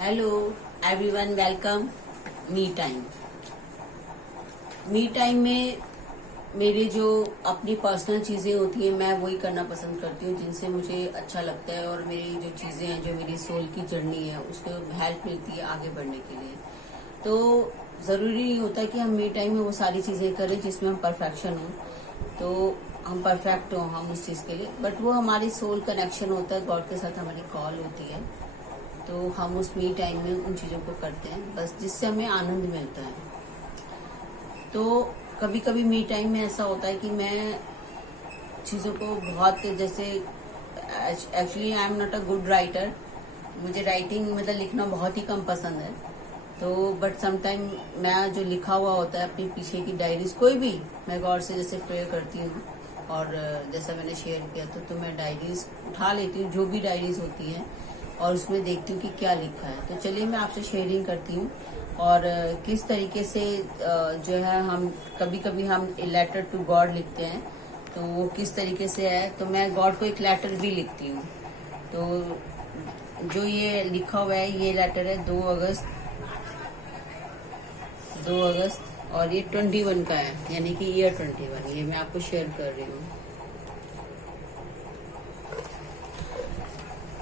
Hello everyone, welcome. Me time. Me time में मेरे जो अपनी पर्सनल चीजें होती हैं मैं वही करना पसंद करती हूँ जिनसे मुझे अच्छा लगता है, और मेरी जो चीजें हैं, जो मेरी सोल की जर्नी है, उसको हेल्प मिलती है आगे बढ़ने के लिए। तो जरूरी नहीं होता कि हम मी टाइम में वो सारी चीजें करें जिसमें हम परफेक्शन हो, तो हम परफेक्ट हो हम उस चीज के लिए, बट वो हमारी सोल कनेक्शन होता है, गॉड के साथ हमारी कॉल होती है। तो हम उस मी टाइम में उन चीज़ों को करते हैं बस जिससे हमें आनंद मिलता है। तो कभी कभी मी टाइम में ऐसा होता है कि मैं चीज़ों को बहुत जैसे, actually I am not a good writer. मुझे राइटिंग मतलब लिखना बहुत ही कम पसंद है। तो बट समटाइम मैं जो लिखा हुआ होता है अपनी पीछे की डायरीज, कोई भी, मैं गॉड से जैसे प्रेयर करती हूँ, और जैसा मैंने शेयर किया तो मैं डायरीज उठा लेती हूँ, जो भी डायरीज होती हैं, और उसमें देखती हूँ कि क्या लिखा है। तो चलिए मैं आपसे शेयरिंग करती हूँ, और किस तरीके से जो है हम कभी कभी हम लेटर टू गॉड लिखते हैं, तो वो किस तरीके से है। तो मैं गॉड को एक लेटर भी लिखती हूँ। तो जो ये लिखा हुआ है, ये लेटर है 2 अगस्त और ये 21 का है, यानी कि ईयर 21। ये मैं आपको शेयर कर रही हूँ।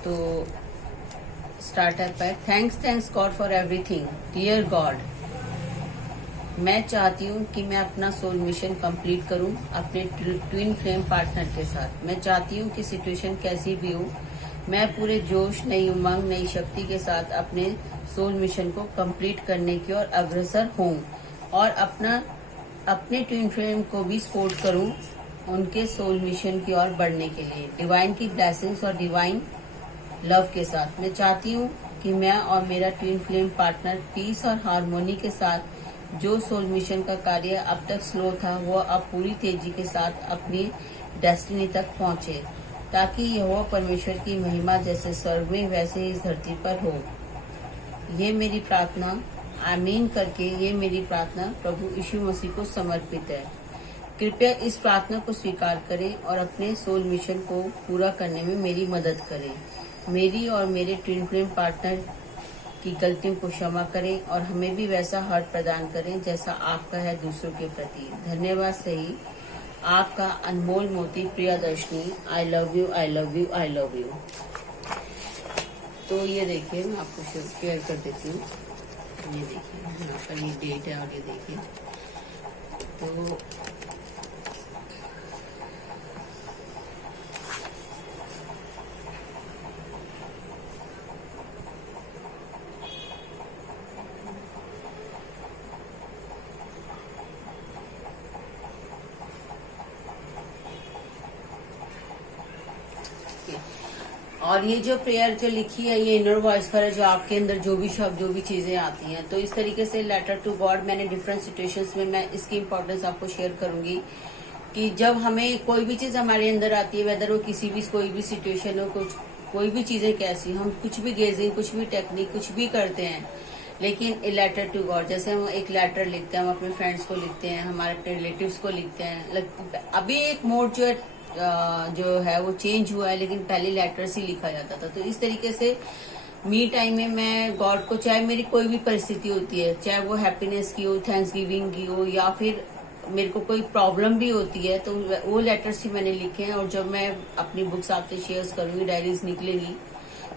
तो स्टार्टअप है, thanks God for everything. Dear God, मैं चाहती हूँ कि मैं अपना सोल मिशन कंप्लीट करूँ अपने ट्विन फ्लेम पार्टनर के साथ। मैं चाहती हूँ कि सिचुएशन कैसी भी हो, मैं पूरे जोश, नई उमंग, नई शक्ति के साथ अपने सोल मिशन को कंप्लीट करने की ओर अग्रसर हूँ, और अपने ट्विन फ्लेम को भी सपोर्ट करूँ उनके सोल मिशन की ओर बढ़ने के लिए डिवाइन की ब्लेसिंग्स और डिवाइन लव के साथ। मैं चाहती हूँ कि मैं और मेरा ट्विन फ्लेम पार्टनर पीस और हार्मोनी के साथ जो सोल मिशन का कार्य अब तक स्लो था, वो अब पूरी तेजी के साथ अपनी डेस्टिनी तक पहुँचे, ताकि यहोवा परमेश्वर की महिमा जैसे स्वर्ग में वैसे ही इस धरती पर हो। ये मेरी प्रार्थना, आमीन करके ये मेरी प्रार्थना प्रभु यीशु मसीह को समर्पित है। कृपया इस प्रार्थना को स्वीकार करें और अपने सोल मिशन को पूरा करने में मेरी मदद करें। मेरी और मेरे ट्विन फ्लेम पार्टनर की गलतियों को क्षमा करें और हमें भी वैसा हार्ट प्रदान करें जैसा आपका है दूसरों के प्रति। धन्यवाद सही, आपका अनमोल मोती Priyadarshini. I love you, I love you, I love you. तो ये देखिए, मैं आपको शेयर कर देती हूँ। ये देखिए, यहाँ पर ये डेट है, और ये देखिए। तो और ये जो प्रेयर जो लिखी है, ये इनर वॉइस पर है, जो आपके अंदर जो भी शब्द, जो भी चीजें आती हैं। तो इस तरीके से लेटर टू गॉड मैंने डिफरेंट सिचुएशंस में, मैं इसकी इम्पोर्टेंस आपको शेयर करूंगी कि जब हमें कोई भी चीज हमारे अंदर आती है, वेदर वो किसी भी कोई भी सिचुएशन हो, कोई भी चीजें कैसी, हम कुछ भी गेजिंग, कुछ भी टेक्निक, कुछ भी करते हैं, लेकिन ए लेटर टू गॉड, जैसे हम एक लेटर लिखते हैं, हम अपने फ्रेंड्स को लिखते हैं, हमारे अपने रिलेटिव्स को लिखते हैं। अभी एक मोड जो है वो चेंज हुआ है, लेकिन पहले लेटर्स ही लिखा जाता था। तो इस तरीके से मी टाइम में मैं गॉड को, चाहे मेरी कोई भी परिस्थिति होती है, चाहे वो हैप्पीनेस की हो, थैंक्स गिविंग की हो, या फिर मेरे को कोई प्रॉब्लम भी होती है, तो वो लेटर्स ही मैंने लिखे हैं। और जब मैं अपनी बुक्स आपसे शेयर करूंगी, डायरीज निकलेगी,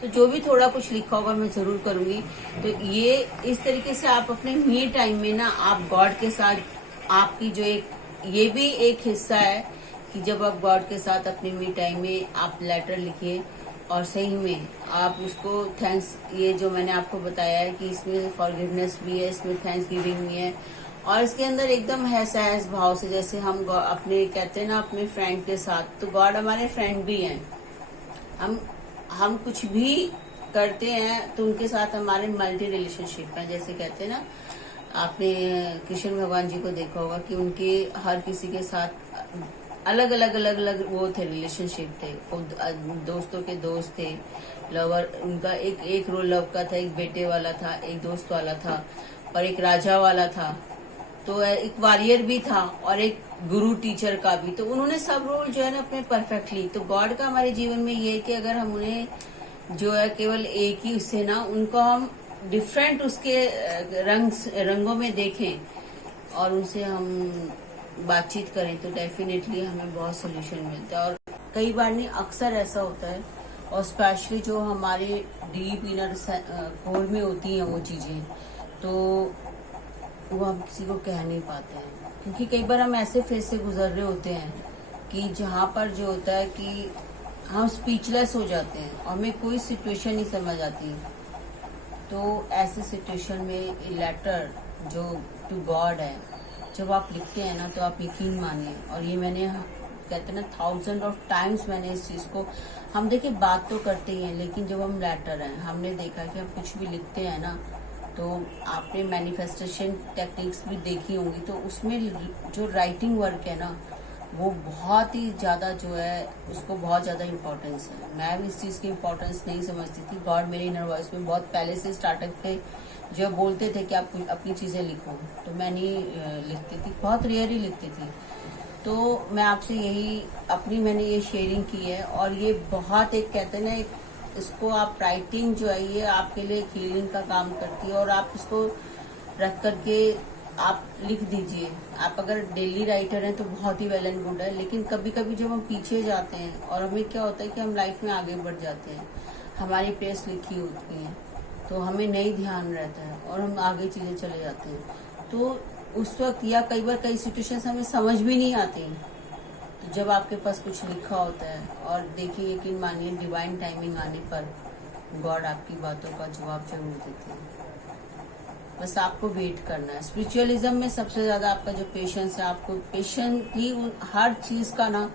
तो जो भी थोड़ा कुछ लिखा होगा मैं जरूर करूंगी। तो ये इस तरीके से आप अपने मी टाइम में ना, आप गॉड के साथ, आपकी जो एक, ये भी एक हिस्सा है कि जब आप गॉड के साथ अपने मी टाइम में आप लेटर लिखिए, और सही में आप उसको थैंक्स, ये जो मैंने आपको बताया है कि इसमें फॉरगिवनेस भी है, इसमें थैंक्स गिविंग भी है, और इसके अंदर एकदम है सहज भाव से, जैसे हम अपने कहते हैं ना अपने फ्रेंड के साथ, तो गॉड हमारे फ्रेंड भी हैं। हम कुछ भी करते हैं तो उनके साथ हमारे मल्टी रिलेशनशिप है। जैसे कहते हैं ना, आपने कृष्ण भगवान जी को देखा होगा कि उनके हर किसी के साथ अलग अलग वो थे, रिलेशनशिप थे। दोस्तों के दोस्त थे, लवर, उनका एक रोल लव का था, एक बेटे वाला था, एक दोस्त वाला था, और एक राजा वाला था, तो एक वॉरियर भी था, और एक गुरु टीचर का भी। तो उन्होंने सब रोल जो है ना अपने परफेक्टली। तो गॉड का हमारे जीवन में ये है कि अगर हम उन्हें जो है केवल एक ही उससे ना, उनको हम डिफरेंट उसके रंगों में देखें और उनसे हम बातचीत करें तो डेफिनेटली हमें बहुत सोल्यूशन मिलता है। और कई बार नहीं, अक्सर ऐसा होता है, और स्पेशली जो हमारे डीप इनर कोर में होती हैं वो चीजें, तो वो हम किसी को कह नहीं पाते हैं, क्योंकि कई बार हम ऐसे फेज से गुजर रहे होते हैं कि जहाँ पर जो होता है कि हम स्पीचलेस हो जाते हैं और हमें कोई सिचुएशन नहीं समझ आती। तो ऐसे सिचुएशन में लेटर जो टू गॉड है, जब आप लिखते हैं ना, तो आप यकीन मानिए, और ये मैंने कहते हैं ना 1000 ऑफ टाइम्स मैंने इस चीज को, हम देखिए बात तो करते ही हैं, लेकिन जब हम लेटर हैं, हमने देखा कि हम कुछ भी लिखते हैं ना, तो आपने मैनिफेस्टेशन टेक्निक्स भी देखी होंगी, तो उसमें जो राइटिंग वर्क है ना, वो बहुत ही ज्यादा जो है, उसको बहुत ज्यादा इम्पोर्टेंस है। मैं भी इस चीज की इम्पोर्टेंस नहीं समझती थी। गॉड मेरे इनर वॉइस में बहुत पहले से स्टार्टअप थे, जो बोलते थे कि आप अपनी चीजें लिखो, तो मैं नहीं लिखती थी, बहुत रेयर ही लिखती थी। तो मैं आपसे यही अपनी मैंने ये शेयरिंग की है, और ये बहुत एक कहते हैं ना, इसको आप राइटिंग जो है ये आपके लिए हीलिंग का काम करती है, और आप इसको रख करके आप लिख दीजिए। आप अगर डेली राइटर हैं तो बहुत ही वेल एंड गुड है, लेकिन कभी कभी जब हम पीछे जाते हैं और हमें क्या होता है कि हम लाइफ में आगे बढ़ जाते हैं, हमारी प्लेस लिखी होती है, तो हमें नहीं ध्यान रहता है और हम आगे चीजें चले जाते हैं। तो उस वक्त या कई बार कई सिचुएशंस हमें समझ भी नहीं आती, तो जब आपके पास कुछ लिखा होता है, और देखिए यकीन मानिए डिवाइन टाइमिंग आने पर गॉड आपकी बातों का जवाब जरूर देते हैं। बस आपको वेट करना है। स्पिरिचुअलिज्म में सबसे ज्यादा आपका जो पेशेंस है, आपको पेशेंटली हर चीज का ना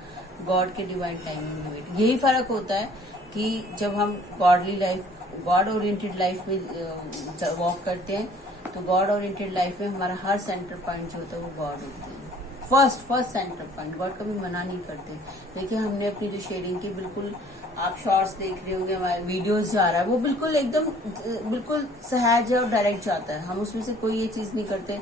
गॉड के डिवाइन टाइमिंग में वेट। यही फर्क होता है कि जब हम godly life, God oriented life में वॉक करते हैं, तो गॉड ओरिएंटेड लाइफ में हमारा हर सेंटर पॉइंट जो होता है वो गॉड होते हैं। फर्स्ट सेंटर पॉइंट गॉड कभी मना नहीं करते। देखिए हमने अपनी जो शेयरिंग की, बिल्कुल आप शॉर्ट्स देख रहे होंगे, हमारे वीडियोस जा रहा है, वो बिल्कुल एकदम बिल्कुल सहज है और डायरेक्ट जाता है। हम उसमें से कोई ये चीज नहीं करते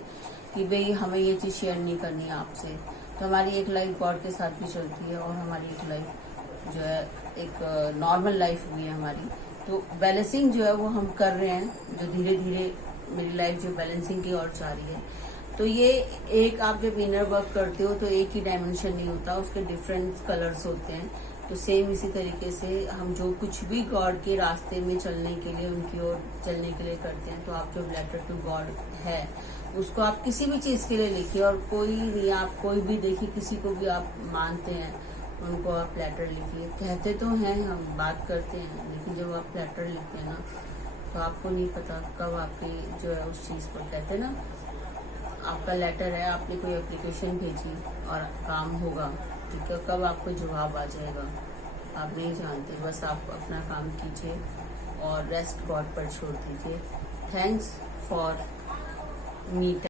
कि भाई हमें ये चीज शेयर नहीं करनी है आपसे। तो हमारी एक लाइफ गॉड के साथ भी चलती है, और हमारी एक लाइफ जो है एक नॉर्मल लाइफ भी है हमारी। तो बैलेंसिंग जो है वो हम कर रहे हैं, जो धीरे धीरे मेरी लाइफ जो बैलेंसिंग की ओर जा रही है। तो ये एक, आप जब इनर वर्क करते हो तो एक ही डायमेंशन नहीं होता, उसके डिफरेंट कलर्स होते हैं। तो सेम इसी तरीके से हम जो कुछ भी गॉड के रास्ते में चलने के लिए, उनकी ओर चलने के लिए करते हैं, तो आप जो लेटर टू गॉड है उसको आप किसी भी चीज के लिए लिखिए, और कोई नहीं, आप कोई भी देखिए, किसी को भी आप मानते हैं उनको आप लेटर लिखिए। कहते तो हैं, हम बात करते हैं, लेकिन जब आप लेटर लिखते हैं ना, तो आपको नहीं पता कब आपकी जो है उस चीज पर, कहते हैं ना, आपका लेटर है, आपने कोई एप्लीकेशन भेजी और काम होगा, ठीक है, कब आपको जवाब आ जाएगा आप नहीं जानते। बस आप अपना काम कीजिए और रेस्ट गॉड पर छोड़ दीजिए। Thanks for me.